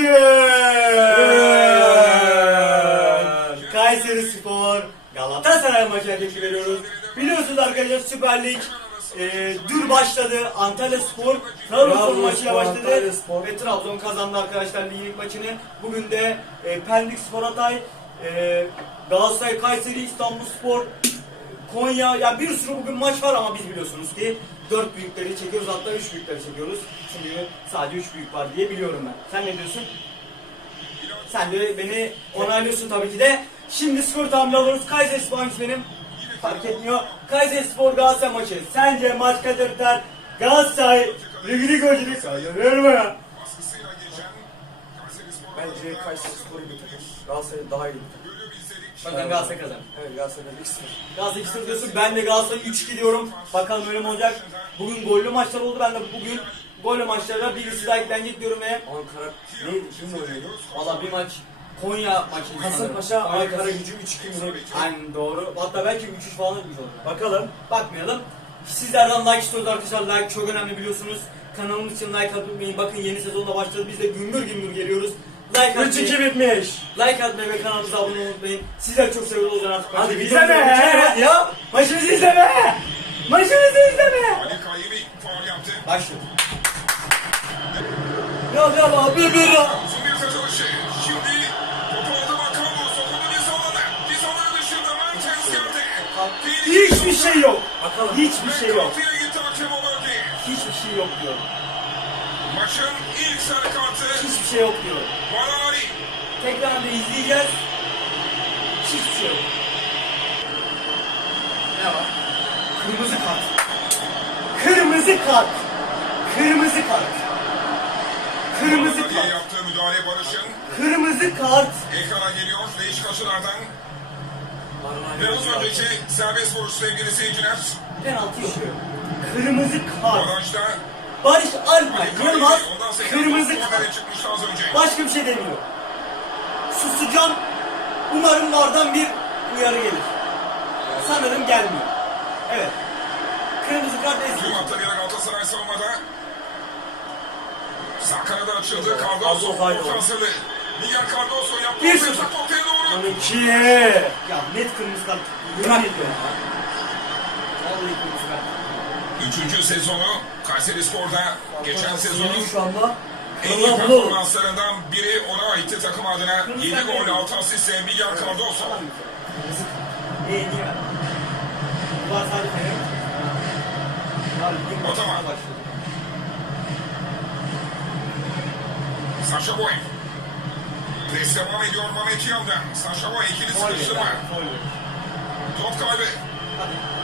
Günaydın. Kayseri Spor Galatasaray maçına tepki veriyoruz. Biliyorsunuz arkadaşlar Süper Lig e, dün başladı. Antalya Spor Trabzon Trabzon maçıyla başladı. Spor. Ve Trabzon kazandı arkadaşlar ligin ilk maçını. Bugün de e, Pendik Spor Hatay, e, Galatasaray Kayseri, İstanbul Spor, Konya ya bir sürü bugün maç var ama biz biliyorsunuz ki dört büyükleri çekiyoruz hatta üç büyükleri çekiyoruz. Çünkü sadece üç büyük var diye biliyorum ben. Sen ne diyorsun? Sen de beni onaylıyorsun tabii ki de. Şimdi skor tahmini alıyoruz. Kayseri Spor benim? Fark etmiyor. Kayseri Spor Galatasaray maçı. Sence maç kaç biter? Galatasaray ligini görecek. Kazanır mı? Bence Kayseri Spor'u takım. Galatasaray daha iyi takım. Bakın Galatasaray kazanır. Evet Galatasaray'da 1-0. Galatasaray 2-0 diyorsun. Ben de Galatasaray 3-2 diyorum. Bakalım öyle mi olacak? Bugün gollü maçlar oldu. Ben de bugün gollü maçlara birisi daha eklenecek diyorum ve Ankara neydi? Kimle oynuyordu? valla bir maç Konya maçı. Kasımpaşa Ankara gücü 3-2 mi ne? Aynen doğru. Hatta belki 3-3 falan bitmiş olur. Bakalım. Bakmayalım. Sizlerden like istiyoruz arkadaşlar. Like çok önemli biliyorsunuz. Kanalımız için like atmayı unutmayın. Bakın yeni sezonda başladı. Biz de gümbür gümbür geliyoruz. Like 3-2 atmayı, bitmiş. like atmayı ve kanalımıza abone olmayı unutmayın. Sizler çok seviyoruz o zaman artık. Hadi Maçı izleme. Ya. Maçımızı izleme. Maçımızı izleme. Ali Kayyemi faul yaptı. Başlıyor. Ya ya abi bir Uzun bir satılışı. Şimdi topu aldı Bakalo. Sokuldu dışında Mertens geldi. Hiçbir şey yok. Bakalım. Hiçbir şey yok. Kapıya gitti hakem o bölge. Hiçbir şey yok diyor. Maçın ilk sarı kartı. Hiçbir şey yok diyor. Valari. Tekrar da izleyeceğiz. Hiçbir şey yok. Ne var? Kırmızı kart. Kırmızı kart. Kırmızı kart. Kırmızı kart. yaptığı müdahale Barış'ın. Kırmızı kart. Ekrana geliyor. Ve az maçı önceki serbest vuruş sevgili seyirciler. Penaltı yok. Kırmızı kart. Barajda Barış Alpay. Yılmaz kırmızı. Başka bir şey demiyor. Susacağım. Umarım vardan bir uyarı gelir. Sanırım gelmiyor. Evet. Kırmızı kart eski. Bir Galatasaray savunmada. Sağ kanada açıldı. Cardoso Cardoso haydi. orta hazırlı. Miguel Cardoso yaptı. Bir sıfır. doğru. 12. Ya net kırmızı kart. Ediyorum. Vallahi. Üçüncü sezonu Kayseri Spor'da geçen sezonun en iyi performanslarından biri ona aitti takım adına. Kırmızı 7 kart gol değil. 6 asistle Miguel Cardoso. Falan mı? Kırmızı kart. Niye ver? Bu var sadece Fener. Var ligin O zaman. başına başladı. Sasha Boy. Pres devam ediyor Mehmet Yaldan. Sasha Boy ikili sıkıştırma. Top kaybı.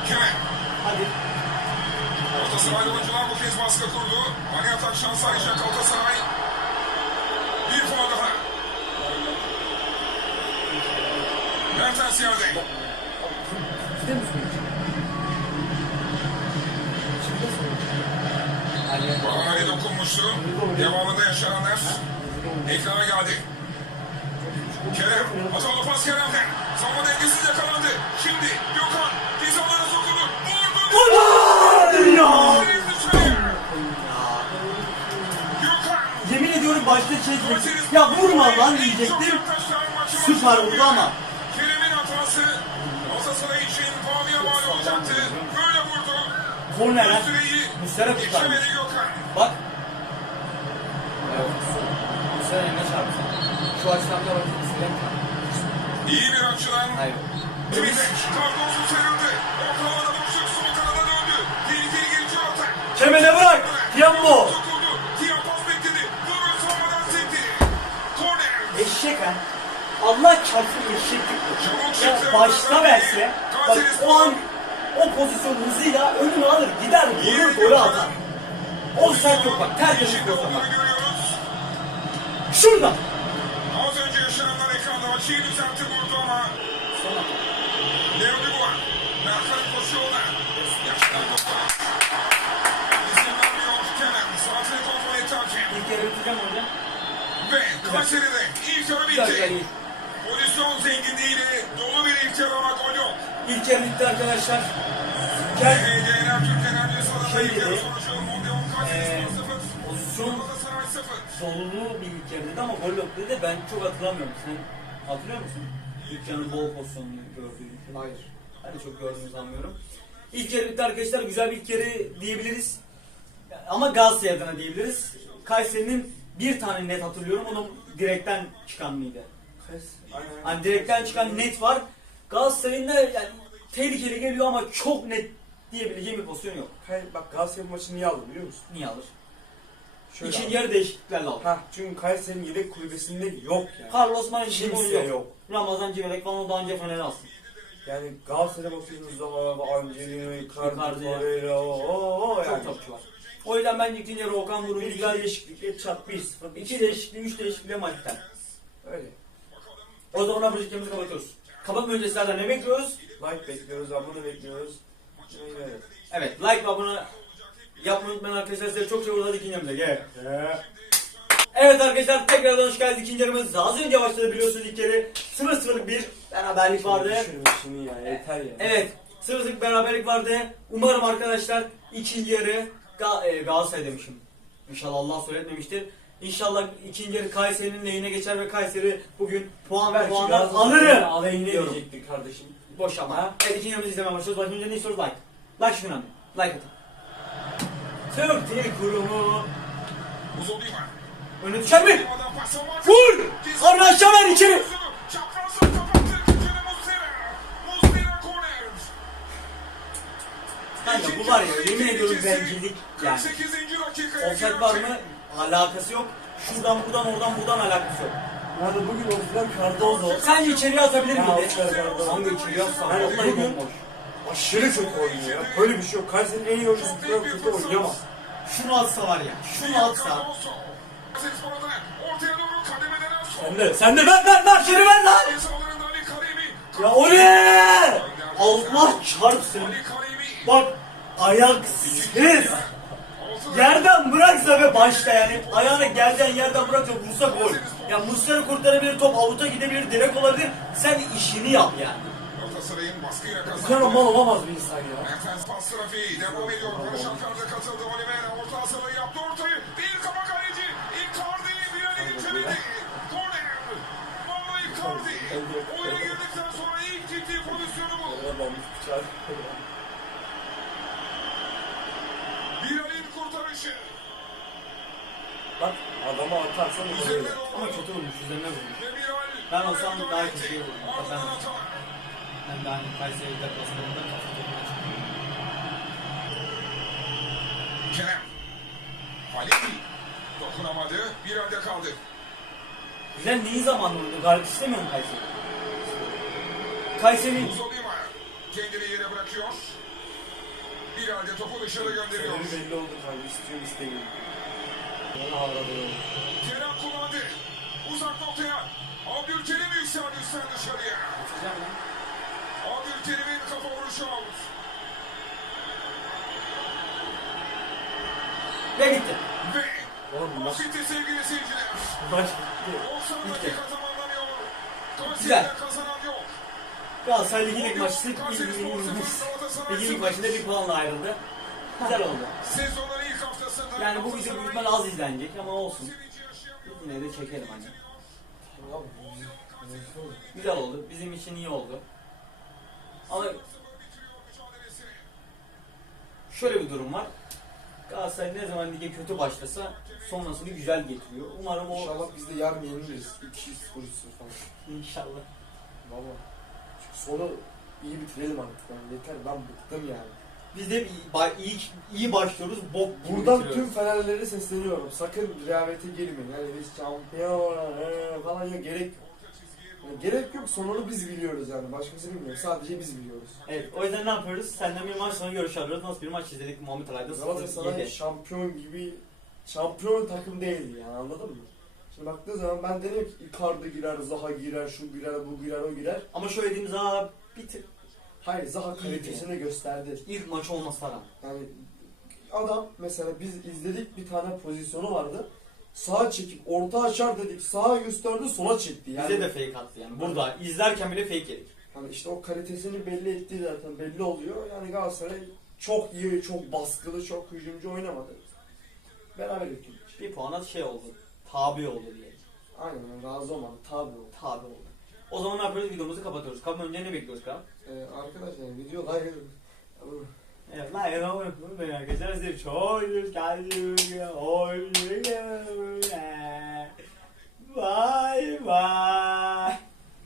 Kime? Hadi. Galatasaraylı oyuncular bu kez baskı kurdu. Mani atak şans arayacak Galatasaray. Bir puan daha. Mertens yerde. Bahane dokunmuştu. Devamında yaşananlar ekrana geldi. Kerem, hatalı pas Kerem'den. Savunma dengesiz yakalandı. Şimdi Gökhan, pizalara sokuldu. Vurdu. Hadi ya. Yemin ediyorum başta şey ya vurma lan diyecektim. Süper vurdu ama. Kerem'in hatası Galatasaray için pahalıya mal olacaktı. Böyle vurdu. Korner ha. Süreyi Muslera Gökhan. Bak. Evet. Bu sene ne çarptı? Şu açıdan da. Muslera İyi bir açıdan. Hayır. Tüminde Cardoso çevirdi. Orta Kemene bırak. Tiambo. Eşek ha. Allah çarpsın eşeklik. Ya başta verse bak o an o pozisyon hızıyla önünü alır gider vurur golü atar. O sert yok bak tertemiz olduğunu bak. Şuradan. Az önce yaşananlar ekranda açıyı düzeltti vurdu ama Leo Dubois. Merkez koşuyorlar. Yaşlar topa. Yarı bitireceğim orada. Ve Kayseri'de ilk yarı bitti. yani. Pozisyon zenginliğiyle dolu bir ilk yarı ama gol yok. İlk yarı bitti arkadaşlar. Ve Gel. Genel Türk Enerji Şey ilk yarı sonucu Mondial Kayseri eee, 0. pozisyon Galatasaray 0. zorlu bir ilk yarı dedi ama gol yok dedi. Ben çok hatırlamıyorum. Sen hatırlıyor musun? İlk yarının bol pozisyonunu gördüğünü. Hayır. Ben de çok gördüğümü sanmıyorum. İlk yarı bitti arkadaşlar. Güzel bir ilk yarı diyebiliriz. Ama Galatasaray adına diyebiliriz. Kayseri'nin bir tane net hatırlıyorum. Onun direkten çıkan mıydı? Aynen. Hani direkten çıkan net var. Galatasaray'ın da yani tehlikeli geliyor ama çok net diyebileceğim bir pozisyon yok. Kay, bak Galatasaray maçını niye aldı biliyor musun? Niye alır? Şöyle İkinci aldı. yarı değişikliklerle alır. Ha, çünkü Kayseri'nin yedek kulübesinde yok yani. Carlos Manci Kimse yok. yok. Ramazan Civelek falan o daha önce Fener'e alsın. Yani Galatasaray'a bakıyorsunuz da Angelino, Icardi. Torreira, o o o Çok yani. topçu var. O yüzden ben ikinci yarı Okan Buruk'u Bir güzel değişiklikle çat 1-0. İki değişikliği, üç değişikliğe maç biter. Öyle. O zaman projemizi kapatıyoruz. Kapatma öncesi zaten ne bekliyoruz? Like bekliyoruz, abone bekliyoruz. Evet. Evet, like ve abone yapmayı unutmayın arkadaşlar. Size çok seviyoruz. Hadi ikinci yarımıza gel. Evet arkadaşlar tekrardan hoş geldiniz ikinci yarımız. Az önce başladı biliyorsunuz ilk yarı. 0-0'lık bir beraberlik vardı. Şunu ya yeter ya. Evet, 0-0'lık beraberlik vardı. Umarım arkadaşlar ikinci yarı Ga e, Galatasaray demişim. İnşallah Allah söyletmemiştir. İnşallah ikinci yarı Kayseri'nin lehine geçer ve Kayseri bugün puan ve puanlar alırım. aleyhine diyorum. diyecektik kardeşim. Boş ama. Evet ikinci yarımızı izlemeye başlıyoruz. Başlayınca önce ne istiyoruz? Like. Like şunu. Like atın. Türk Dil Kurumu. Önüne düşer mi? Vur! Arna aşağı ver içeri. Çaprazı kapattı. Köşede Muslera. Muslera korner. Kanka bu var ya yemin ediyorum bencillik yani. 48. dakikaya Offside var mı? Alakası yok. Şuradan buradan oradan buradan alakası yok. Yani bugün ofidan Cardozo Sence içeriye atabilir Ya, miydi? offside Cardozo. Hangi içeriye atsan? Yani Vallahi bugün- bomboş. aşırı kötü oynuyor ya. Böyle bir şey yok. Kayseri'nin en iyi oyuncusu bu kadar kötü oynayamaz. Şunu atsa var ya. Şunu atsa. Ortaya doğru kademeden az Sen de, sen de ver ver ver. İçeri ver lan. Ya o ne? Allah çarpsın. Bak ayaksız. Yerden bıraksa ve başta yani ayağını geldiğin yerden bıraksa vursa gol. Ya Muslera kurtarabilir, top avuta gidebilir, direkt olabilir. Sen işini yap yani. Galatasaray'ın baskıyla Bu kadar mal olamaz bir insan ya. Mertens pas trafiği devam ediyor. Katıldı. Oliveira orta hazırlığı yaptı ortayı. Bir kafa kaleci. Icardi bir ele getirdi. Korner. Vallahi Icardi. Oyuna girdikten sonra ilk ciddi pozisyonu bu. Bak adama atarsan olur. Ama kötü vurmuş, üzerine vurmuş. Ben olsam daha kötü. Ardından Ben- hata. Ben de hani Kayseri deplasmanında kafa topuna çıktım. Kerem. Halil. Dokunamadı. Bir anda kaldı. Güzel neyi zaman vurdu? Galip istemiyor mu Kayseri? Kayseri Uzodima. Kendini yere bırakıyor. Bir halde topu dışarı gönderiyor. Sebebi belli oldu kanka. İstiyorum istemiyorum. Kerem kullandı. Uzak noktaya. Abdülkerim yükseldi üstten dışarıya. Abdülkerim'in kafa vuruşu out. ve bitti. Ve bitti sevgili seyirciler. maç bitti. 90 Bitti. dakika tamamlanıyor. Güzel. Kayseri'de kazanan yok. Galatasaray Ligi ilk maçı sırf Kayseri Spor 0, Galatasaray Ligi ilk 0. maçında bir puanla ayrıldı. Güzel oldu. Haftasında Yani bu video büyük ihtimal az izlenecek ama olsun. Yine de çekelim hani. Güzel oldu. Bizim için iyi oldu. Ama şöyle bir durum var. Galatasaray ne zaman lige kötü başlasa sonrasını güzel getiriyor. Umarım o İnşallah biz de yarın yeniliriz. 2 0 falan. inşallah. Valla. Çünkü sonu iyi bitirelim artık. Yani yeter ben bıktım yani. Biz de iyi, iyi, başlıyoruz. Bok Buradan bitiriyoruz. tüm Fenerlilere sesleniyorum. Sakın rehavete girmeyin. Yani biz şampiyon ee, falan ya gerek yok. Yani gerek yok. Sonunu biz biliyoruz yani. Başkası bilmiyor. Sadece biz biliyoruz. Evet, o yüzden ne yapıyoruz? Senden bir maç sonra görüş alıyoruz. Nasıl bir maç izledik Muhammed Alay'da? Galatasaray 0-7. şampiyon gibi şampiyon takım değildi yani anladın mı? Şimdi baktığı zaman ben dedim ki Icardi girer, Zaha girer, şu girer, bu girer, o girer. Ama şöyle diyeyim Zaha bir tık Hayır Zaha kalitesini gösterdi. ilk maç olmasa da. Yani adam mesela biz izledik bir tane pozisyonu vardı. Sağa çekip orta açar dedik. Sağa gösterdi sola çekti. Yani, Bize de fake attı yani. Burada izlerken bile fake yedik. hani işte o kalitesini belli ettiği zaten belli oluyor. Yani Galatasaray çok iyi, çok baskılı, çok hücumcu oynamadı. Beraber bitirdik. Bir puana şey oldu. tabi oldu diyelim. Aynen razı olmadı. Tabi oldu. Tabi oldu. O zaman ne yapıyoruz? Videomuzu kapatıyoruz. Kapatma önce ne bekliyoruz Kaan? Ee, arkadaşlar video like edin. Evet, like edin. Bunu ben arkadaşlar size çok geldim. Hoşçakalın. Bye bye.